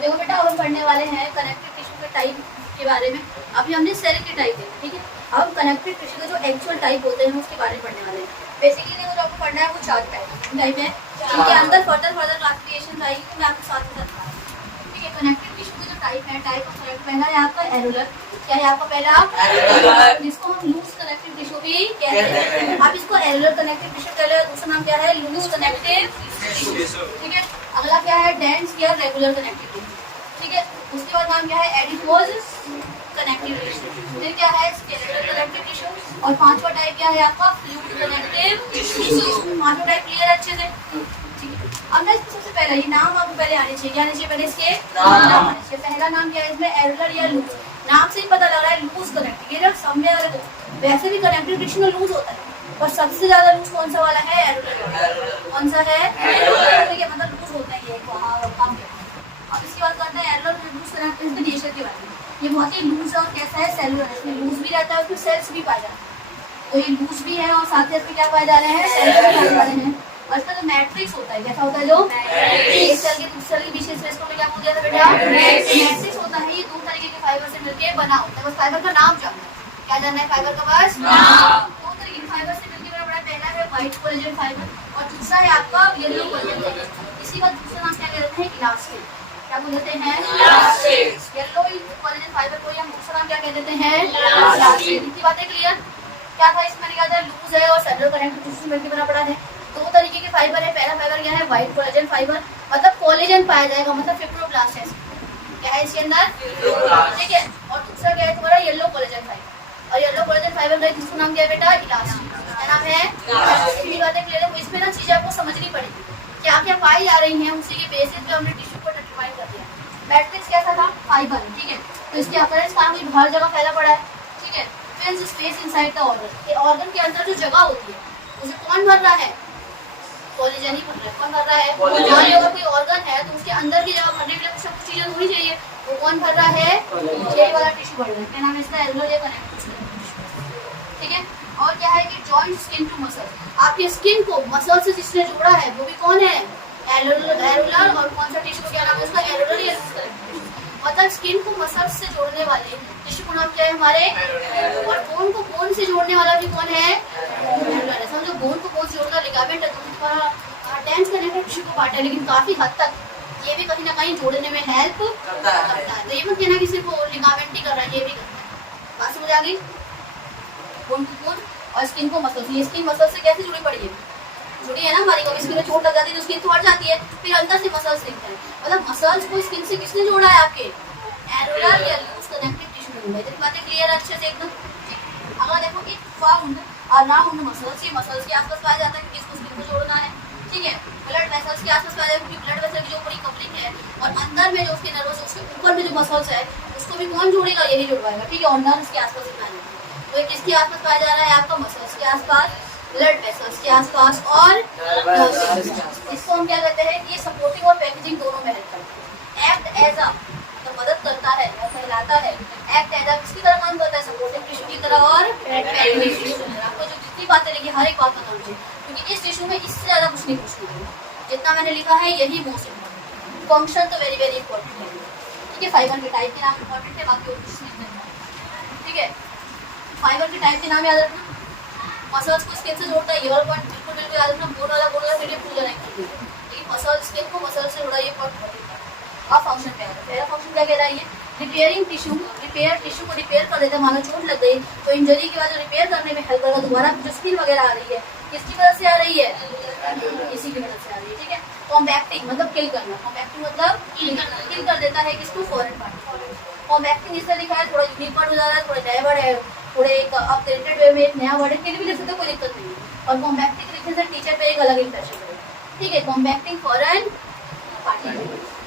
देखो बेटा, अब हम पढ़ने वाले हैं कनेक्टिव टिश्यू के टाइप के बारे में। अभी हमने सेल के टाइप देखे, ठीक है। अब हम कनेक्टिव टिश्यू के जो एक्चुअल टाइप होते हैं उसके बारे में पढ़ने वाले हैं। बेसिकली देखो, जो आपको पढ़ना है वो 4 टाइप है। इनके अंदर फर्दर क्लासिफिकेशन आएगी तो मैं आपके साथ बता रहा हूँ, ठीक है। कनेक्टिव टिश्यू के जो टाइप है, टाइप ऑफ कनेक्टिव, पहला है आपका एरुलर। क्या है आपका पहला? एरुलर, जिसको हम लूज कनेक्टिव टिश्यू भी कहते हैं। आप इसको एरुलर कनेक्टिव टिश्यू कह लो, दूसरा नाम क्या है? लूज कनेक्टिव टिश्यू, ठीक है। अगला क्या है? डेंस या रेगुलर कनेक्टिव टिश्यू, ठीक है। उसके बाद नाम क्या है? Adipose connective tissue. फिर क्या है? Skeletal connective tissue. और पांचवा टाइप क्या है आपका? Fluid connective tissue. पांचों टाइप क्लियर है अच्छे से, ठीक है। अब नेक्स्ट सबसे पहले ये नाम आपको पहले आने चाहिए। क्या आने चाहिए पहले? इसके नाम आने चाहिए। पहला नाम क्या है इसमें? एरुलर या लूज। नाम से ही पता लग रहा है लूज कनेक्टिव। ये जब सामने वाले को, वैसे भी कनेक्टिव टिश्यू में लूज होता है, पर सबसे ज्यादा लूज कौन सा वाला है? एरुलर। कौन सा है? एरुलर, ठीक है। मतलब लूज होता है ये काम। अब इसकी बात करते हैं एरुलर लूज कनेक्टिव के नेचर के बारे में। ये बहुत ही लूज और कैसा है? सेलुलर। इसमें लूज भी रहता है, उसमें सेल्स भी पाए जाते हैं। तो ये लूज भी है और साथ ही इसमें क्या पाए जा रहे हैं? सेल्स भी पाए जा रहे हैं। और इसका जो मैट्रिक्स होता है, कैसा होता है? जो एक सेल के दूसरे सेल के बीच में इसको क्या बोल दिया था बेटा? मैट्रिक्स होता है। ये 2 तरीके के फाइबर से मिलकर बना होता है। बस फाइबर का नाम जानना है। क्या जानना है? फाइबर का बस नाम। 2 तरीके के फाइबर से मिलकर बना पड़ा है। पहला है व्हाइट कोलेजन फाइबर और दूसरा है आपका येलो कोलेजन फाइबर। इसी का दूसरा नाम क्या कहते हैं? इलास्टिन। क्या बोलते हैं? इलास्टिन। येलो कोलेजन फाइबर को हम दूसरा नाम क्या कह देते हैं? इलास्टिन। इनकी बातें क्लियर? क्या था इसमें? लिखा था लूज है और सेलुलर कनेक्टिव टिश्यू मिलकर बना पड़ा है। 2 तरीके के फाइबर है। पहला फाइबर क्या है? व्हाइट कोलेजन फाइबर, मतलब कोलेजन पाया जाएगा, मतलब फिब्रोब्लास्ट है। क्या है इसके अंदर? ठीक है। और दूसरा क्या है तुम्हारा? Yellow collagen fibre. और येलो कोलेजन फाइबर का जिसका नाम क्या है बेटा? इलास्टिन। क्या नाम है? इतनी बातें क्लियर है। इसमें ना चीजें आपको समझनी पड़ेगी, क्या क्या पाई जा रही हैं, उसी के बेसिस पे हमने टिश्यू को डिफाइन कर दिया। मैट्रिक्स कैसा था? फाइबर, ठीक है। तो इसके अकरेंस कहाँ हुई? हर जगह फैला पड़ा है, ठीक है। Fills space inside the organ. Organ के अंदर जो जगह होती है उसे कौन भर रहा है? कोलेजन ही भर रहा है। कौन भर रहा है? कोलेजन। अगर कोई ऑर्गन है तो उसके अंदर की जगह भरने के लिए कुछ चीजें होनी चाहिए, वो कौन भर रहा है? यही वाला टिश्यू भर रहा है। क्या नाम है इसका? एरुलर या कनेक्टिव टिश्यू, ठीक है। और क्या है कि जॉइंट स्किन टू मसल। आपकी स्किन को मसल से जिसने जोड़ा है वो भी कौन है? एरुलर। और कौन सा टिश्यू को क्या नाम है उसका? एरुलर या लूज कनेक्टिव टिश्यू। मतलब स्किन को मसल से जोड़ने वाले टिश्यू को नाम क्या है हमारे? और बोन को बोन से जोड़ने वाला भी कौन है? एरुलर है। समझो, बोन को बोन से जोड़ना लिगामेंट है, तो थोड़ा डेंस कनेक्टिव टिश्यू को पार्ट है, लेकिन काफी हद तक ये भी कहीं ना कहीं जोड़ने में हेल्प करता है। तो ये मत कहना कि सिर्फ लिगामेंट ही कर रहा है, ये भी करता है। बात समझ आ गई? बोन को बोन और स्किन को मसल से। ये स्किन मसल से कैसे जुड़ी पड़ी है? जुड़ी है ना हमारी। कभी स्किन में चोट लग जाती है तो स्किन तो हट जाती है, फिर अंदर से मसल्स दिखते हैं। मतलब मसल्स को स्किन से किसने जोड़ा है? आपके एरुलर या लूज कनेक्टिव टिश्यू ने जोड़ा है। तो बातें क्लियर है अच्छे से एकदम। अगला देखो, एक फाउंड अराउंड मसल्स। ये मसल्स के आसपास पाया जाता है क्योंकि इसको स्किन को जोड़ना है, ठीक है। ब्लड वेसल्स के आसपास पाया जाता है क्योंकि ब्लड वेसल की जो ऊपरी कवरिंग है और अंदर में जो उसके नर्वस, उसके ऊपर में जो मसल्स है उसको भी कौन जोड़ेगा? यही जुड़वाएगा, ठीक है। और नर्व्स के आसपास ही पाया जाता है। तो ये किसके आसपास पाया जा रहा है? आपका मसल्स के आसपास, ब्लड वेसल्स के आसपास और इसको हम क्या कहते हैं? ये सपोर्टिंग और पैकेजिंग दोनों में हेल्प करता है। एक्ट एज अ, तो मदद करता है या फैलाता है। एक्ट एज अ किसकी तरह काम करता है? सपोर्टिंग टिश्यू की तरह और पैकेजिंग टिश्यू की तरह। आपको जो जितनी बातें लिखी हर एक बात पता होनी चाहिए, क्योंकि इस टिश्यू में इससे ज्यादा कुछ नहीं पूछना। जितना मैंने लिखा है यही मोस्ट इम्पोर्टेंट। फंक्शन तो वेरी वेरी इंपॉर्टेंट है, ठीक है। फाइबर के टाइप के नाम इंपॉर्टेंट है, बाकी और कुछ नहीं, ठीक है। फाइबर के टाइप के नाम याद रखना। मसल्स को स्किन से जोड़ता है, ये वाला पॉइंट बिल्कुल बिल्कुल याद रखना। बोन वाला फिर भूल जाना है, लेकिन मसल स्किन को मसल से जोड़ा, ये पॉइंट बहुत इंपॉर्टेंट है। अब फंक्शन क्या है? पहला फंक्शन क्या कह रहा है? ये रिपेयरिंग टिश्यू। टिश्यू को रिपेयर कर देता है। मानो चोट लग गई तो इंजरी के बाद रिपेयर करने में हेल्प करेगा। दोबारा जो स्किन वगैरह आ रही है किसकी वजह से आ रही है? इसी की वजह से आ रही है, ठीक है। कॉम्पैक्टिंग मतलब किल करना। कॉम्पैक्टिंग मतलब किल कर देता है किसको? Foreign part. कॉम्पैक्टिंग जिससे लिखा है थोड़ा यूनिक वर्ड हो जा रहा है, थोड़ा नया वर्ड है, थोड़े एक अपडेटेड वे में एक नया वर्ड है, किल भी लिख सकते हो, कोई दिक्कत नहीं है। और कॉम्पैक्टिंग लिखने से टीचर पे एक अलग इंप्रेशन पड़ेगा, ठीक है। Compacting foreign part.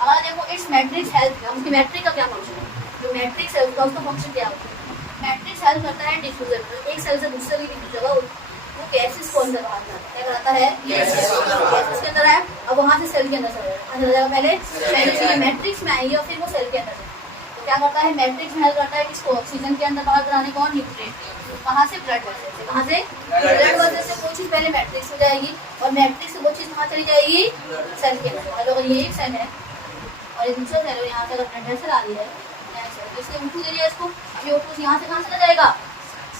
अगर देखो इट्स मैट्रिक्स हेल्प, उसकी मैट्रिक का क्या फंक्शन है? जो मैट्रिक्स है उसका फंक्शन क्या होता है? मैट्रिक्स हेल्प करता है डिफ्यूजन। एक सेल से दूसरे की जो जगह होती है वो गैसेस को अंदर बाहर लाता है। क्या कराता है? गैसेस के अंदर है, अब वहाँ से सेल के अंदर चला जाएगा। पहले मैट्रिक्स में आएगी और फिर वो सेल के अंदर जाएगी। तो क्या करता है? मैट्रिक्स में हेल्प करता है किसको? ऑक्सीजन के अंदर बाहर कराने को, न्यूट्रिएंट। कहाँ से? ब्लड वेसल से। कहाँ से? ब्लड वेसल से कोई चीज पहले मैट्रिक्स में जाएगी और मैट्रिक्स से वो चीज कहाँ चली जाएगी? सेल के अंदर। अगर ये एक सेल है और एक दूसरा सेल यहाँ से अपना ढेर आ रही है इसलिए O2 दे दिया इसको। अभी O2 यहाँ से कहाँ चला जाएगा,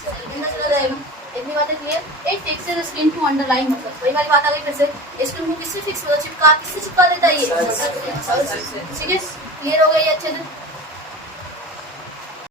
सेल के अंदर चला जाएगा। इतनी बातें clear. It fixes screen to underline, मतलब वही वाली बात आ गई फिर से। स्क्रीन को किससे फिक्स होता है, चिपका, किससे चिपका देता है ये, ठीक है। क्लियर हो गया ये अच्छे से।